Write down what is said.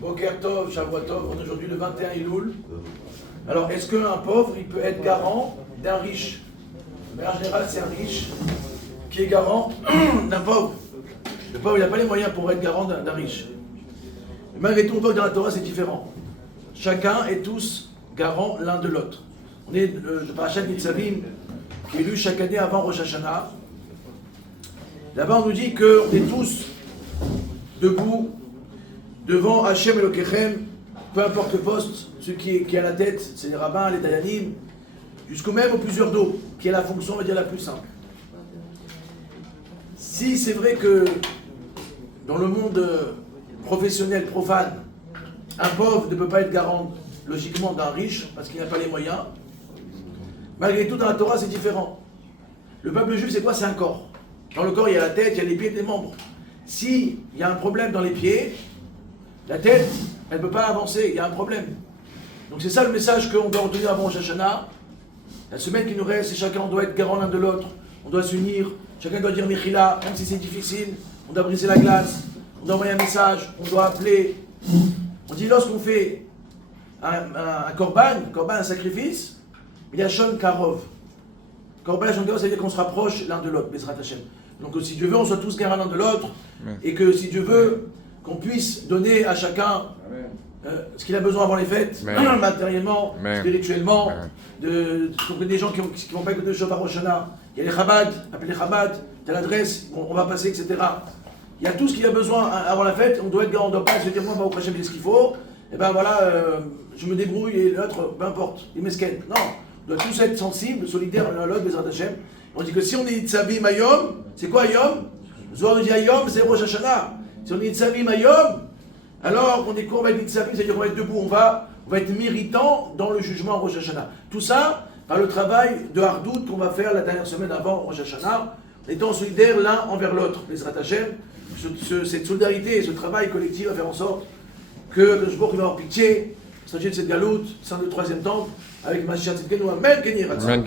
Boker Tov, Shavuot Tov, on est aujourd'hui le 21 Elul. Alors, est-ce qu'un pauvre, il peut être garant d'un riche? Mais en général, c'est un riche qui est garant d'un pauvre. Le pauvre, il n'a pas les moyens pour être garant d'un riche. Mais malgré tout, on voit que dans la Torah, c'est différent. Chacun est tous garants l'un de l'autre. On est de Parashat Nitzavim, qui est lu chaque année avant Rosh Hashanah. Là-bas, on nous dit qu'on est tous debout devant Hachem Elokechem, peu importe le poste, celui qui est à la tête, c'est les rabbins, les dayanim, jusqu'au même au plusieurs dos, qui est la fonction, on va dire, la plus simple. Si c'est vrai que dans le monde professionnel, profane, un pauvre ne peut pas être garant, logiquement, d'un riche, parce qu'il n'a pas les moyens, malgré tout, dans la Torah, c'est différent. Le peuple juif, c'est quoi? C'est un corps. Dans le corps, il y a la tête, il y a les pieds et les membres. S'il y a un problème dans les pieds, la tête, elle ne peut pas avancer, il y a un problème. Donc c'est ça le message qu'on doit retenir avant Rosh Hashanah. La semaine qui nous reste, c'est chacun, on doit être garant l'un de l'autre, on doit s'unir, chacun doit dire Mechila, même si c'est difficile, on doit briser la glace, on doit envoyer un message, on doit appeler. On dit lorsqu'on fait un korban, un sacrifice, il y a Shon Karov. Korban, Shon Karov, ça veut dire qu'on se rapproche l'un de l'autre, Bezrat Hashem. Donc si Dieu veut, on soit tous garants l'un de l'autre, et que si Dieu veut, qu'on puisse donner à chacun ce qu'il a besoin avant les fêtes, matériellement, spirituellement, des gens qui ne vont pas écouter le Shofar Rosh Hashanah. Il y a les Chabad, appelez les Chabad, tu as l'adresse, on va passer, etc. Il y a tout ce qu'il a besoin avant la fête, on doit être garant, on ne doit pas se dire moi, au prochain, j'ai ce qu'il faut, et ben voilà, je me débrouille, et l'autre, peu importe, il mesquine. Non, on doit tous être sensibles, solidaires l'un à l'autre, Bezrat Hashem. On dit que si on est Itzavim Ayom, c'est quoi Ayom? Zohar nous dit Ayom, c'est Rosh Hashanah. Si on est Itzavim Ayom, alors on est quoi? On va être Itzavim, c'est-à-dire qu'on va être debout, on va être méritant dans le jugement Rosh Hashanah. Tout ça par le travail de Hardout qu'on va faire la dernière semaine avant Rosh Hashanah, étant solidaires l'un envers l'autre, Bezrat Hashem. Cette solidarité et ce travail collectif va faire en sorte que le Shbor va avoir pitié, s'agit de cette galoute, sein du troisième temple, avec Mashiach Tzidkenu, Amen, Kenyi Ratzon.